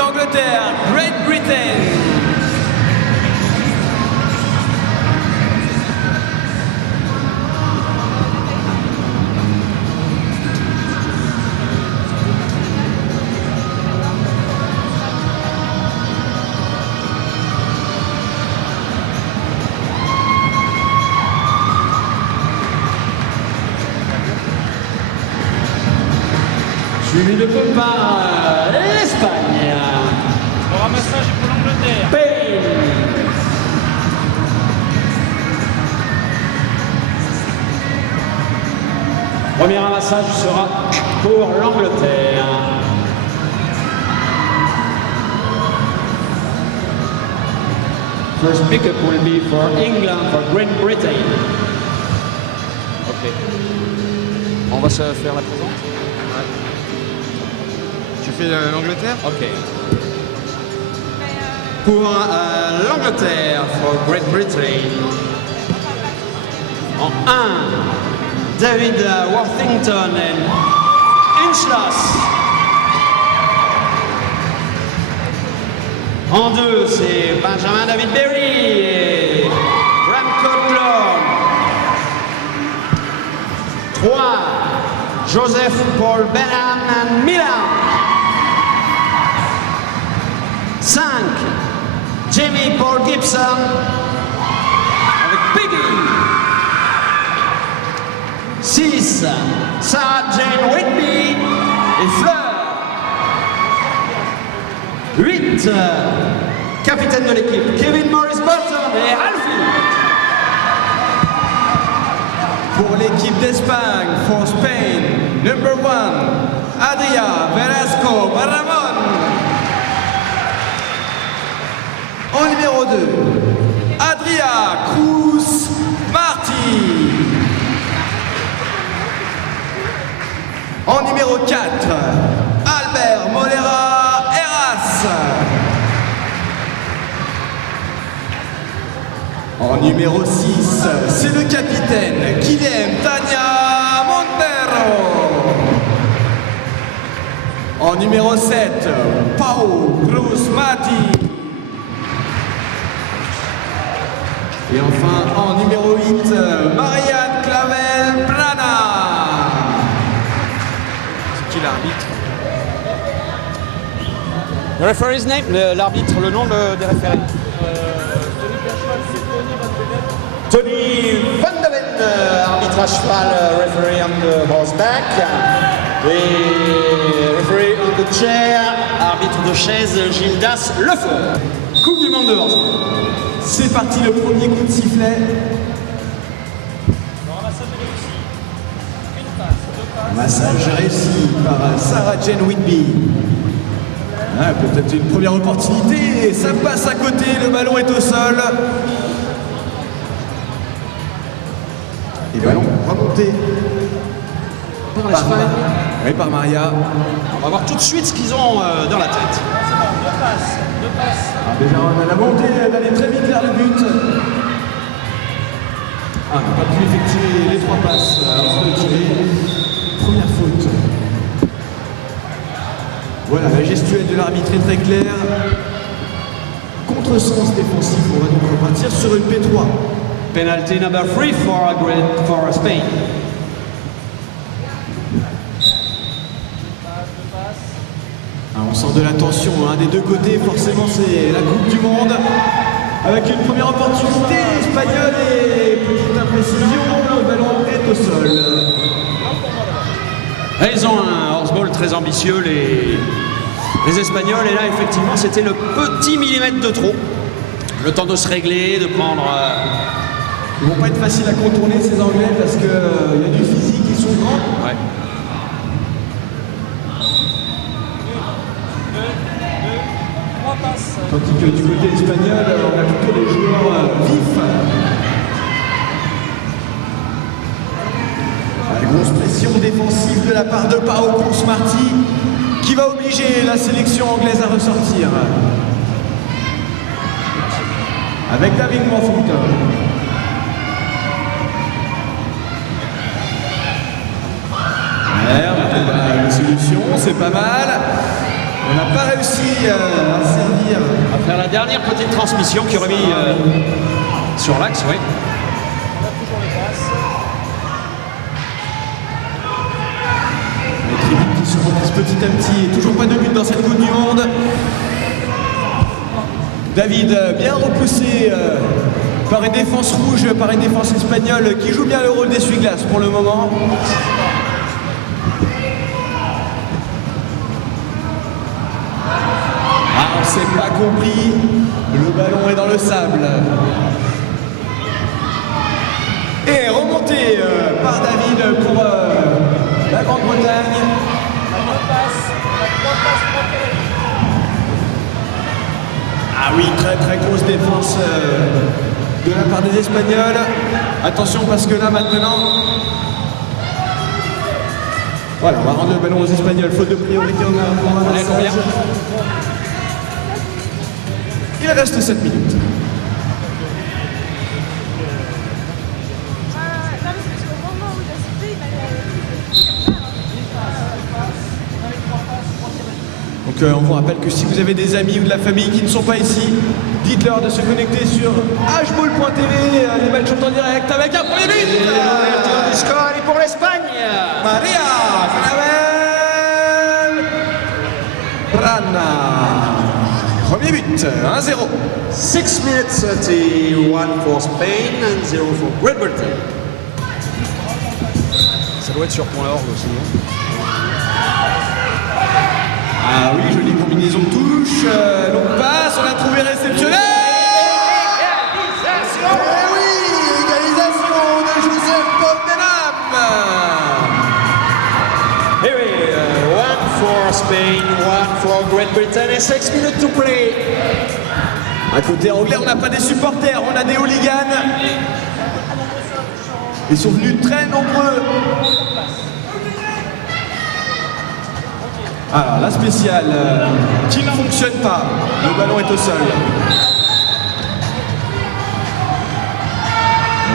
d'Angleterre, Great Britain. Suivi de peu par l'Espagne. Le ramassage est pour l'Angleterre. Spain. Premier ramassage sera pour l'Angleterre. First pickup will be for England, for Great Britain. Ok. On va se faire la présente. Tu fais l'Angleterre? Ok. Pour l'Angleterre, for Great Britain. En 1, David Worthington et Inchlas. En 2, c'est Benjamin David Berry et Graham Cotlone. 3, Joseph Paul Benham and Milan. 5, Jamie Paul Gibson avec Piggy. 6, Sarah Jane Whitby et Fleur. 8, capitaine de l'équipe, Kevin Morris Burton et Alfie. Pour l'équipe d'Espagne, for Spain, number 1, Adria Velasco Barramon. En numéro 2, Adria Cruz Marti. En numéro 4, Albert Molera Heras. En numéro 6, c'est le capitaine Guillem Tania Montero. En numéro 7, Pau Cruz Mati. Et enfin, en numéro 8, Marianne Clavel Plana. C'est qui l'arbitre? Le referee's name, l'arbitre, le nom des référés. Tony Van de Ven, arbitre à cheval, referee on the horseback. Et referee on the chair, arbitre de chaise, Gildas Lefort. Coupe du monde de horse. C'est parti, le premier coup de sifflet. Le ramassage est réussi. Une passe, 2 passes. Massage réussi par Sarah Jane Whitby. Ah, peut-être une première opportunité, ça passe à côté, le ballon est au sol. Et ballon remonté par l'Espagne. Oui, par Maria. On va voir tout de suite ce qu'ils ont dans la tête. C'est bon, 2 passes. 2 passes. Ah, déjà, on a la montée, elle allait très vite vers le but. Ah, on n'a pas pu effectuer les 3 passes. Alors, on va tirer. Première faute. Voilà, la gestuelle de l'arbitre est très claire. Contresens défensif, on va donc repartir sur une P3. Penalty number 3 for Spain. Ah, on sent de la tension, hein, des deux côtés, forcément c'est la Coupe du Monde. Avec une première opportunité espagnole et petite imprécision, le ballon est au sol. Ils ont un horseball très ambitieux, les Espagnols, et là effectivement c'était le petit millimètre de trop. Le temps de se régler, de prendre... Ils vont pas être faciles à contourner ces Anglais parce qu'il y a du physique, ils sont grands. Ouais. Tandis que du côté espagnol, on a plutôt des joueurs vifs. La grosse pression défensive de la part de Pau Cruz Marti qui va obliger la sélection anglaise à ressortir. Avec David Worthington. Merde, une solution, c'est pas mal. On n'a pas réussi à servir. On va faire la dernière petite transmission qui aurait mis sur l'axe, oui. On a toujours les passes. Les tribunes qui se remplissent petit à petit. Et toujours pas de but dans cette Coupe du Monde. David, bien repoussé par une défense rouge, par une défense espagnole qui joue bien le rôle d'essuie-glace pour le moment. Ah, on s'est pas compris. Le ballon est dans le sable. Et remonté par David pour la Grande-Bretagne. On a 2 passes. On a 3 passes bloquées. Ah oui, très très grosse défense de la part des Espagnols. Attention parce que là maintenant... Voilà, on va rendre le ballon aux Espagnols. Faute de priorité, on a Allez, combien? Il reste 7 minutes. Non, mais parce qu'au moment où il a sauté, il m'a Donc on vous rappelle que si vous avez des amis ou de la famille qui ne sont pas ici, dites-leur de se connecter sur hball.tv, les matchs sont en direct avec un premier but. L'ouverture du score est pour l'Espagne. Maria Zanabel Rana. Premier but, 1-0. 6 minutes 31 for Spain and 0 for Great Britain. Ça doit être sur point org aussi. Ah oui, jolie combinaison de touches. Longue passe, on a trouvé réceptionné. Eh oui, égalisation de Joseph Tottenham. Eh oui, 1 for Spain, 1 for Great Britain et 6 minutes to play. À côté anglais, on n'a pas des supporters, on a des hooligans. Ils sont venus très nombreux. Alors, la spéciale qui ne fonctionne pas. Le ballon est au sol.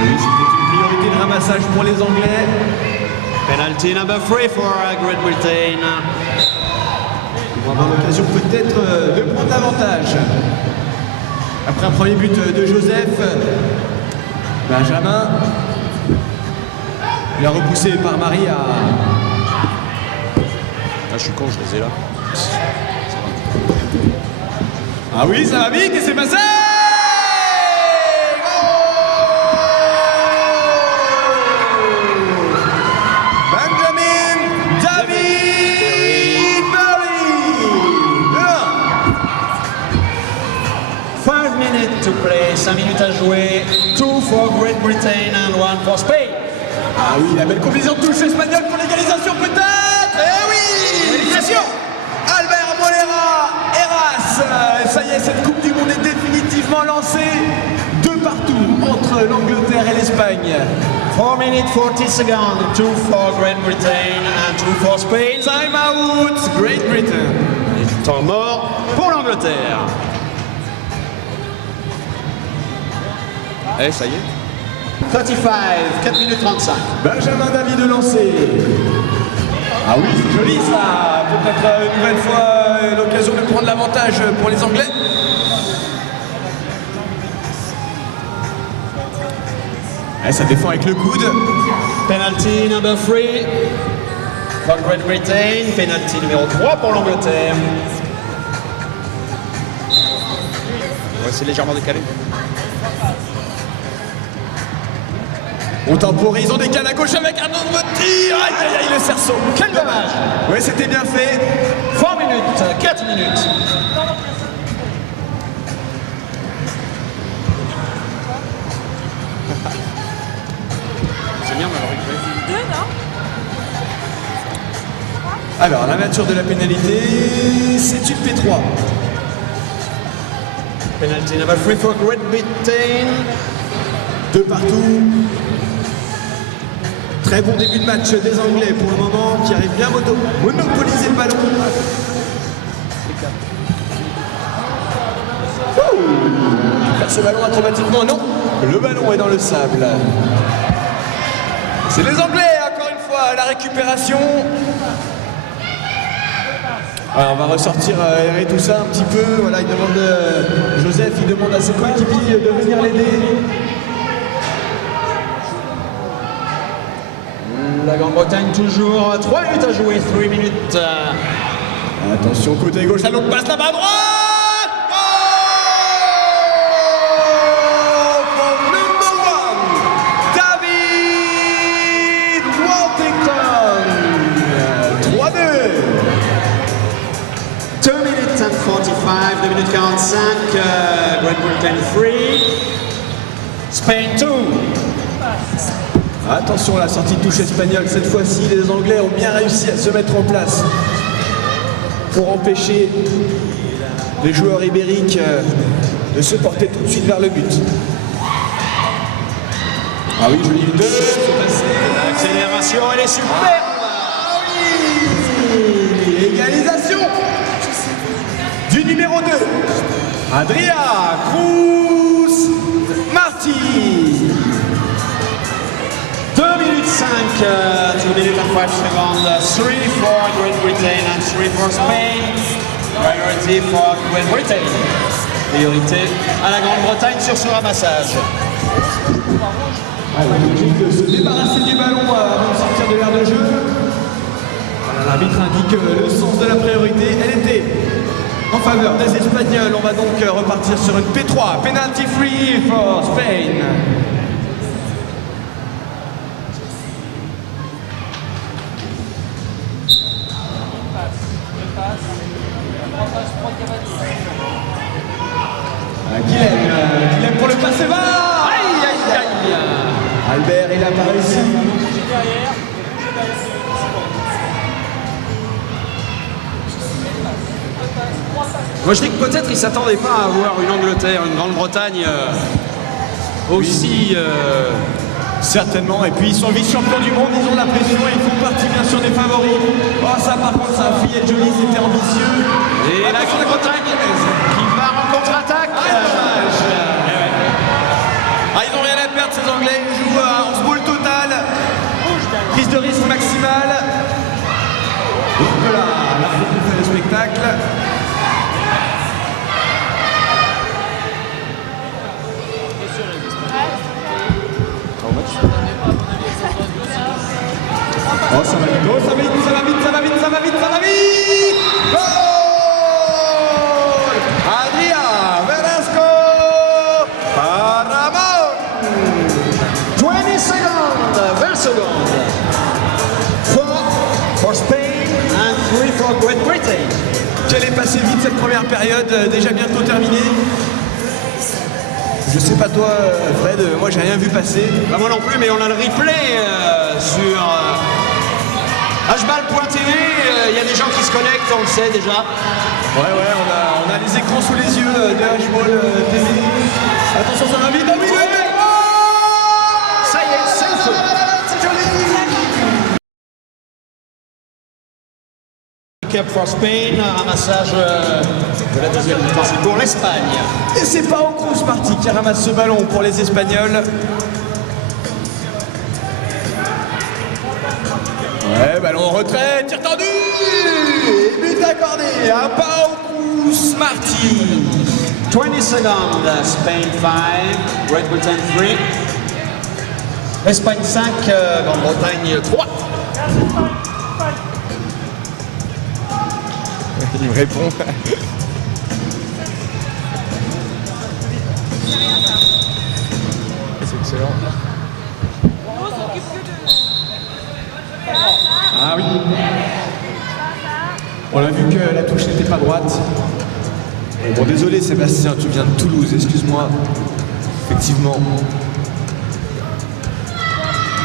Oui, c'était une priorité de ramassage pour les Anglais. Penalty number 3 for Great Britain. On va avoir l'occasion peut-être de prendre l'avantage. Après un premier but de Joseph, Benjamin, il a repoussé par Maria. Ah, je suis con, je les ai là. Ah oui, ça va vite et c'est passé. Benjamin David Berry. 5 minutes to play, 5 minutes à jouer. 2 for Great Britain and 1 for Spain. Ah oui, la belle combinaison de touche espagnole pour l'égalisation peut-être. Eh oui, égalisation. Albert Molera, Heras. Ça y est, cette Coupe du Monde est définitivement lancée. De partout entre l'Angleterre et l'Espagne. 4 minutes 40 seconds, 2 for Great Britain and 2 for Spain. Time out, Great Britain. Temps mort pour l'Angleterre. Eh, ça y est. 35, 4 minutes 35. Benjamin David de lancer. Ah oui, c'est joli ça. Peut-être une nouvelle fois l'occasion de prendre l'avantage pour les Anglais. Et ça défend avec le coude. Penalty number 3 for Great Britain. Penalty numéro 3 pour l'Angleterre. Ouais, c'est légèrement décalé. On temporise, on décale à gauche avec un nombre de tir. Aïe aïe aïe, le cerceau. Quel dommage. Oui, c'était bien fait. 4 minutes, 4 minutes. C'est bien d'avoir récupéré. 2, non? Alors, la nature de la pénalité, c'est une P3. Penalty number 3 for Great Britain. De partout. Très bon début de match des Anglais pour le moment, qui arrivent bien à monopoliser le ballon. Faire ce ballon acrobatiquement, non. Le ballon est dans le sable. C'est les Anglais, encore une fois, à la récupération. Alors on va ressortir et tout ça un petit peu. Voilà, il demande Joseph, il demande à ses coéquipiers de venir l'aider. La Grande-Bretagne toujours 3 minutes à jouer, 3 minutes. Attention, côté gauche, la longue passe là-bas à droite. And 45, 2 minutes 45, Great Britain 3, Spain 2. Attention à la sortie de touche espagnole, cette fois-ci les Anglais ont bien réussi à se mettre en place pour empêcher les joueurs ibériques de se porter tout de suite vers le but. Ah oui, joli 2, L'accélération, elle est superbe. oui, égalisation du numéro 2, Adria Cruz Marti. 2 minutes 5, 2 minutes and 5 seconds, 3 for Great Britain and 3 for Spain. Priority for Great Britain. Priorité à la Grande-Bretagne sur ce ramassage. Logique de se débarrasser du ballon avant de sortir de l'aire de jeu. Voilà, l'arbitre indique le sens de la priorité, elle était en faveur des Espagnols. On va donc repartir sur une P3, penalty free for Spain. Guilhem pour le passer bas. Aïe aïe aïe. Albert, il a pas réussi. Moi je dis que peut-être ils ne s'attendaient pas à avoir une Angleterre, une Grande-Bretagne aussi... Certainement, et puis ils sont vice-champions du monde, ils ont la pression, ils font partie bien sûr des favoris. Oh ça par contre ça a failli être joli, c'était ambitieux. Et la Grande-Bretagne qui part en contre-attaque. Ils n'ont rien à perdre ces Anglais, ils jouent à 11 balles total. Prise de risque maximale. Donc là, l'arbitre fait le spectacle. Oh ça va vite, oh ça va vite, ça va vite, ça va vite, ça va vite, ça va vite. Goal Adria Velasco Paramount. 20 seconds, 20 secondes. 4 for Spain and 3 for Great Britain. Qu'elle est passée vite cette première période, déjà bientôt terminée. Je sais pas toi Fred, moi j'ai rien vu passer. Bah, moi non plus, mais on a le replay sur hbal.tv. Il y a des gens qui se connectent, on le sait déjà. Ouais, on a les écrans sous les yeux de HBall TV. Attention, ça va vite, ah oui, oui, oui. Ça y est, c'est le feu. C'est joli. Cap for Spain, ramassage de la deuxième mi-temps, c'est pour l'Espagne. Et c'est Pau Cruz Marti qui ramasse ce ballon pour les Espagnols. Ouais, ballon en retrait, tir tendu. Et but accordé à Pau Cruz Marti. 20 secondes, Spain 5, Great Britain 3. Espagne 5, Grande-Bretagne 3. Il me répond. C'est excellent. On s'occupe que de... Ah oui. On a vu que la touche n'était pas droite. Bon, désolé Sébastien, tu viens de Toulouse, excuse-moi. Effectivement.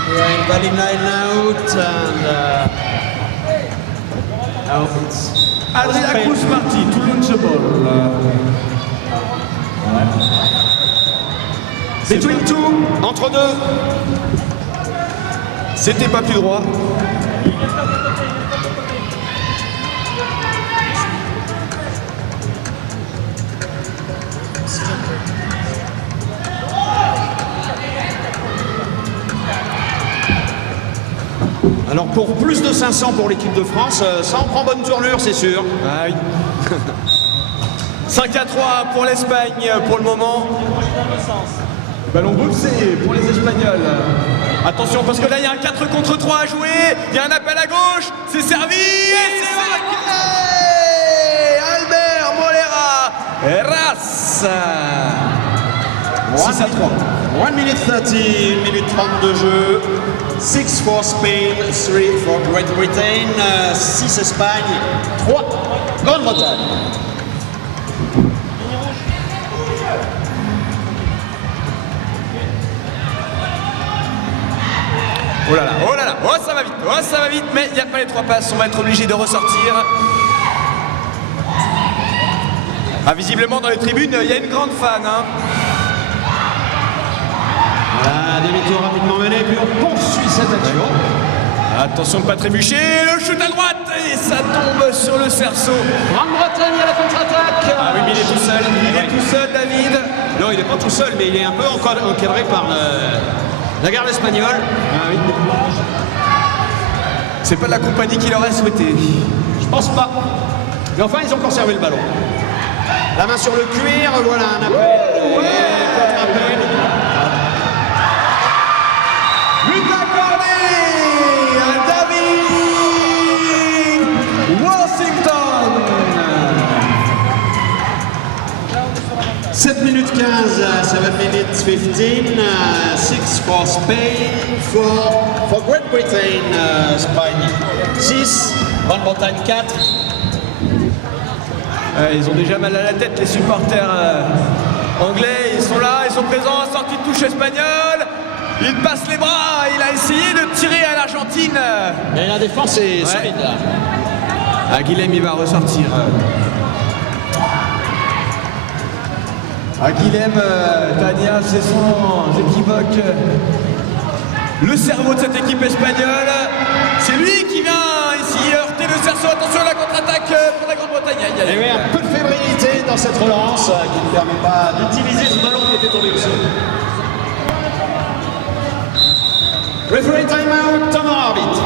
We're invalid line out and out. Adria Cruz Marti, Toulouse ball. Between two, entre deux. C'était pas plus droit. Alors pour plus de 500 pour l'équipe de France, ça en prend bonne tournure, c'est sûr. Ah oui. 5-3 pour l'Espagne pour le moment. Ballon boxé pour les Espagnols. Attention parce que là il y a un 4 contre 3 à jouer. Il y a un appel à gauche. C'est servi. Et c'est marqué. Albert Molera. Eras. 6-3. 1 minute 30, 1 minute 30 de jeu. 6 for Spain, 3 for Great Britain, 6 Espagne, 3 Grande-Bretagne. Oh là là, oh là là, oh ça va vite, mais il n'y a pas les 3 passes, on va être obligé de ressortir. Ah, visiblement dans les tribunes, il y a une grande fan. Hein. Voilà, demi-tour rapidement mené, puis on poursuit cette action. Attention de pas trébucher, le shoot à droite et ça tombe sur le cerceau. Grande-Bretagne à la contre-attaque. Ah oui, mais il est tout seul, David. Non, il n'est pas tout seul, mais il est un peu encadré par la garde espagnole. Ah oui. C'est pas de la compagnie qu'il aurait souhaité. Je pense pas. Mais enfin, ils ont conservé le ballon. La main sur le cuir, voilà un appel. Contre-appel. But accordé à David Washington. 7 minutes 15, 7 minutes 15, 6 for Spain, 4 for Great Britain, Espagne 6, Grande-Bretagne 4. Ils ont déjà mal à la tête, les supporters anglais. Ils sont là, ils sont présents, sortie de touche espagnole. Il passe les bras, il a essayé de tirer à l'Argentine. Mais la défense est solide là. Ah, Guilhem, il va ressortir. Ah, Guilhem, Tania, c'est son équivoque. Le cerveau de cette équipe espagnole, c'est lui qui vient ici heurter le cerceau. Attention à la contre-attaque pour la Grande-Bretagne. Il y avait un peu de fébrilité dans cette relance qui ne permet pas d'utiliser ce ballon qui était tombé au sol. Referee time-out, temps arbitre.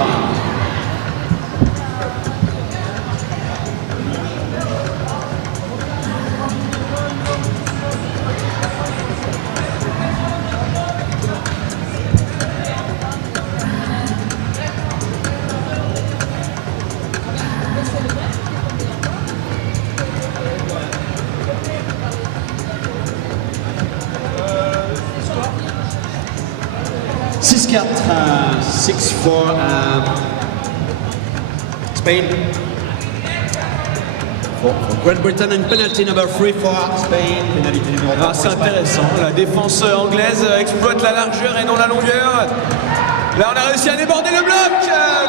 .4, 6 for Spain. For Great Britain and penalty number 3 for Spain. Pénalité numéro 3. C'est intéressant, la défense anglaise exploite la largeur et non la longueur. Là on a réussi à déborder le bloc.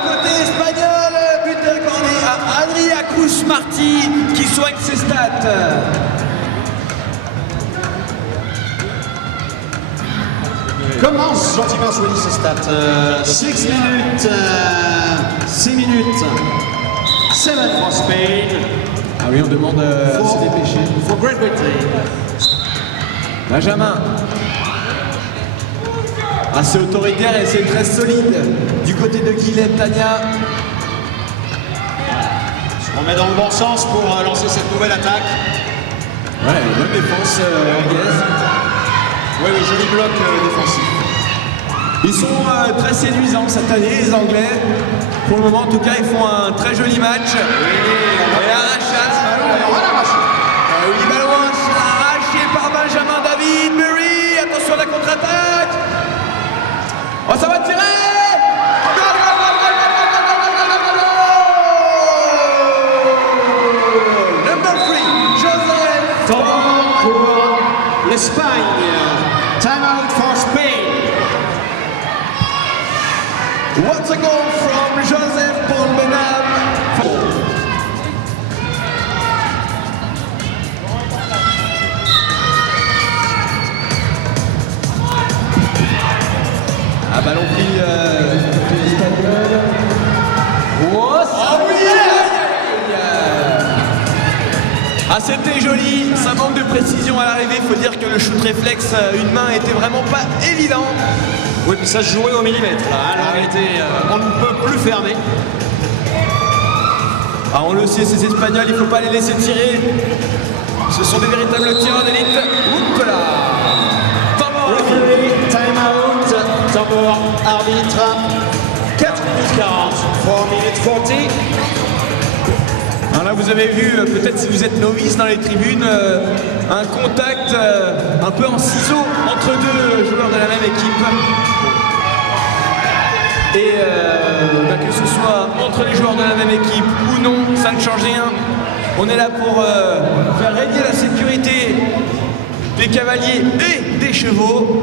Côté espagnol, but accordé à Adria Cruz Marti qui soigne ses stats. Commence gentiment à soigner ses stats. 6 minutes, 6 minutes, 7 for Spain. Ah oui, on demande à se dépêcher. For Great Britain. Benjamin. Assez autoritaire et c'est très solide. Du côté de Guilhem, Tania. On met dans le bon sens pour lancer cette nouvelle attaque. Ouais, bonne défense anglaise. Oui, oui, joli bloc défensif. Ils sont très séduisants cette année, les Anglais. Pour le moment, en tout cas, ils font un très joli match. Et l'arrachage. Oui, ballon arraché par Benjamin David. Murray, attention à la contre-attaque. Oh, ça va tirer. Number 3, Joseph. Temps pour l'Espagne. Time out for Spain. What's a goal from Joseph Paul Benham? Un ballon pris côté espagnol. Oh, ça oui! Ah, c'était joli, ça manque de précision. décision à l'arrivée. Il faut dire que le shoot réflexe, une main, était vraiment pas évident. Oui, puis ça se jouait au millimètre. Là, hein. Là, on ne peut plus fermer. Ah, on le sait, ces Espagnols, il ne faut pas les laisser tirer. Ce sont des véritables tireurs d'élite. Oups là. Referee, time out. Tambour, arbitre. 4 minutes 40. 4 minutes 40. Alors là, vous avez vu, peut-être si vous êtes novice dans les tribunes, un contact un peu en ciseaux entre deux joueurs de la même équipe. Et que ce soit entre les joueurs de la même équipe ou non, ça ne change rien. On est là pour faire régner la sécurité des cavaliers et des chevaux.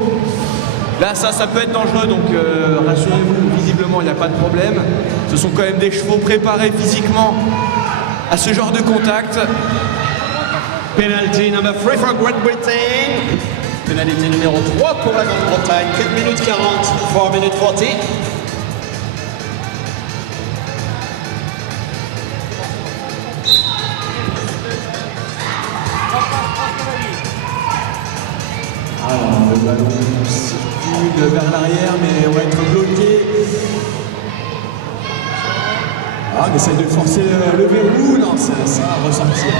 Là, ça peut être dangereux, donc rassurez-vous, visiblement, il n'y a pas de problème. Ce sont quand même des chevaux préparés physiquement à ce genre de contact. Penalty number 3 for Great Britain. Pénalité numéro 3 pour la Grande-Bretagne. 4 minutes 40, 4 minutes 40. Alors, le ballon circule vers l'arrière, mais on va être bloqué. Ah, on essaye de forcer le verrou. Non, ça va ressortir.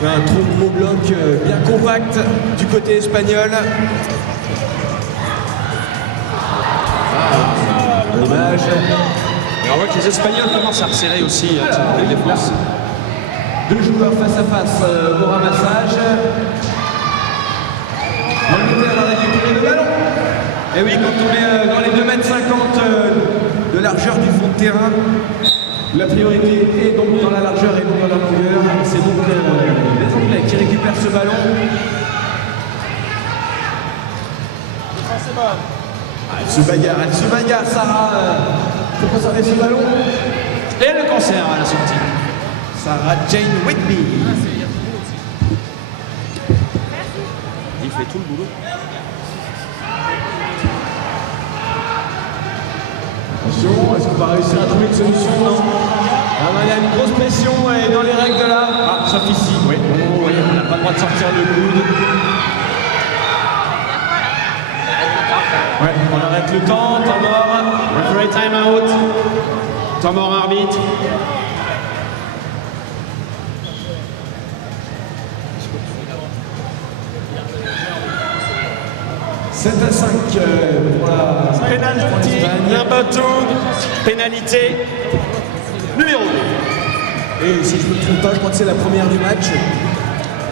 Il y a un trop gros bloc bien compact du côté espagnol. Ah, dommage. Et on voit que les Espagnols commencent à resserrer aussi les défenses. Deux joueurs face à face au ramassage. L'Angleterre a récupéré le ballon. Et oui, quand on est dans les 2,50 m de largeur du fond de terrain, la priorité est donc dans la largeur et non dans la longueur. C'est donc les Anglais qui récupèrent ce ballon. Elle se bagarre, Sarah, pour conserver ce ballon. Et elle le conserve à la sortie. Sarah Jane Whitby. Il fait tout le boulot. Attention, est-ce qu'on va réussir à trouver une solution? Non. Ah, il y a une grosse pression et dans les règles de là. Ah, sauf ici. Oui, oui, on n'a pas le droit de sortir le coude. Ouais, on arrête le temps mort. Referee time out. Temps mort arbitre. 7 à 5 pour la Penalty number 2. Pénalité numéro 2. Et si je ne me trompe pas, je crois que c'est la première du match.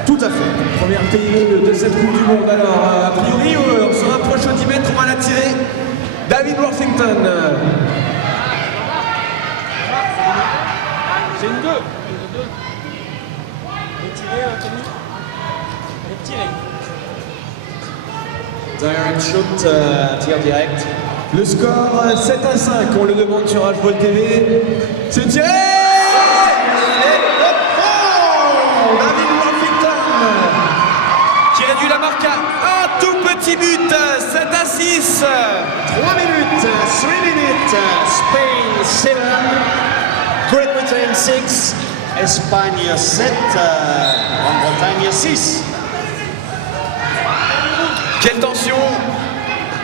Tout à fait. Première pays de cette Coupe du Monde. Alors, a priori, on se rapproche au 10 mètres, on va la tirer. David Worthington. C'est une 2. Elle est tirée, Tony. Elle est tirée. Direct shoot, tir direct. Le score 7 à 5, on le demande sur HBall TV. C'est tiré. David Worthington qui réduit la marque à un tout petit but, 7 à 6. 3 minutes, 3 minutes. Spain 7, Great Britain 6, Espagne 7, Grande-Bretagne 6. Quelle tension!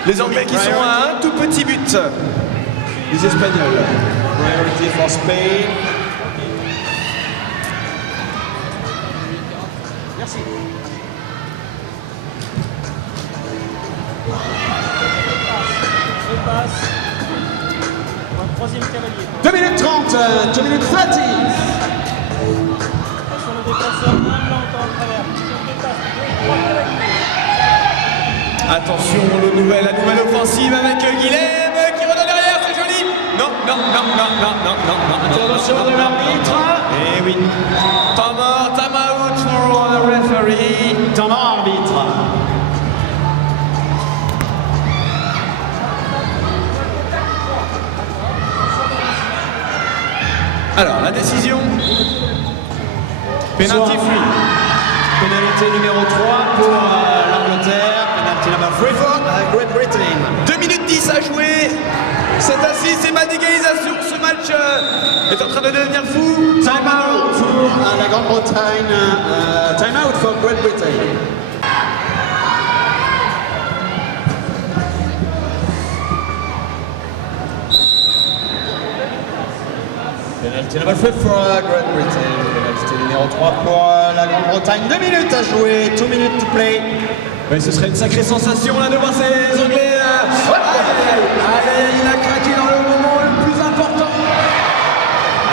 Les Anglais qui sont à un tout petit but. Les Espagnols. Priority for Spain. Merci. Deux passes. Pour un troisième cavalier. 2 minutes 30, 2 minutes 30. Attention le défenseur, un blanc encore en travers. Sur deux passes, trois cavaliers. Attention, la nouvelle offensive avec Guilhem qui redonne derrière, c'est joli. Non. Attention de l'arbitre. Eh oui. Temps mort, time out for the referee. Temps mort arbitre. Alors, la décision. Penalty free. Pénalité numéro 3 pour l'Angleterre. Penalty number 3 for Great Britain. 2 minutes 10 à jouer. 7 à 6, c'est ma d'égalisation. Ce match est en train de devenir fou. Time out. la Grande-Bretagne. Time out for Great Britain. Penalty number 3 for Great Britain. Penalty numéro 3 pour la Grande-Bretagne. 2 minutes à jouer, 2 minutes to play. Mais ce serait une sacrée sensation là de voir ces Anglais. Il a craqué dans le moment le plus important.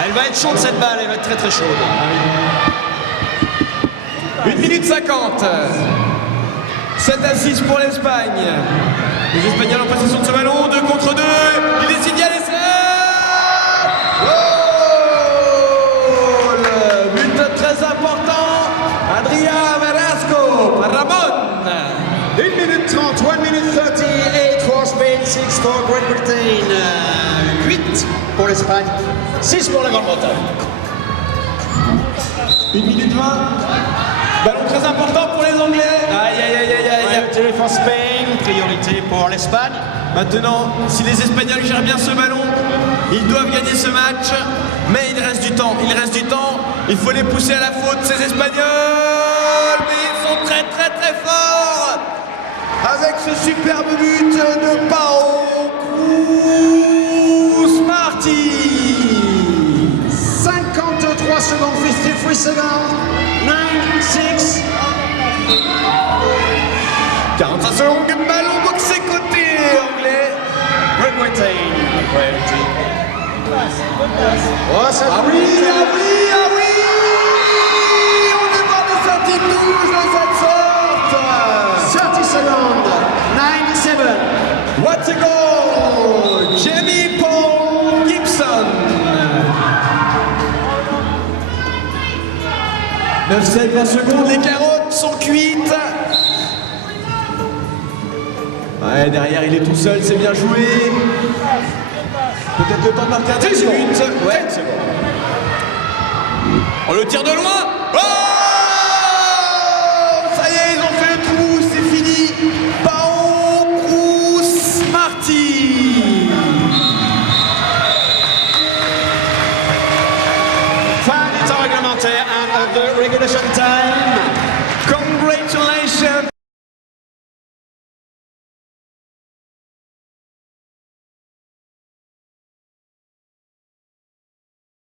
Elle va être chaude cette balle, elle va être très très chaude. 1 minute 50. 7-6 pour l'Espagne. Les Espagnols en possession de ce ballon, 2 contre 2. Il est signalé, c'est goal. But très important. Adrià Velasco, Ramon. 1 minute 30, 1 minute 30, 8 for Spain, 6 for Great Britain. 8 pour l'Espagne, 6 pour la Grande-Bretagne. 1 minute 20. Ballon très important pour les Anglais. Aïe aïe aïe aïe aïe. Priorité for Spain, priorité pour l'Espagne. Maintenant, si les Espagnols gèrent bien ce ballon, ils doivent gagner ce match. Mais il reste du temps, il reste du temps. Il faut les pousser à la faute, ces Espagnols. Mais ils sont très très très forts. Avec ce superbe but de Pau Cruz Martí. 53 secondes, 53 secondes, 9, 6. 45 secondes, ballon boxé côté anglais. Great Britain, priority. Oh, ça Ah oui, ah oui, ah oui. On est pas de sortie touche de cette sorte. 30 secondes, 9, 7. What a goal! Jamie Paul Gibson. 9,20 secondes, les carottes sont cuites. Ouais, derrière il est tout seul, c'est bien joué. Peut-être le temps de marquer un deuxième but. Ouais. On le tire de loin. Oh! Ça y est, ils ont fait le trou, c'est fini. Pau Cruz Martí. Fin du temps réglementaire and of the regulation time. Congratulations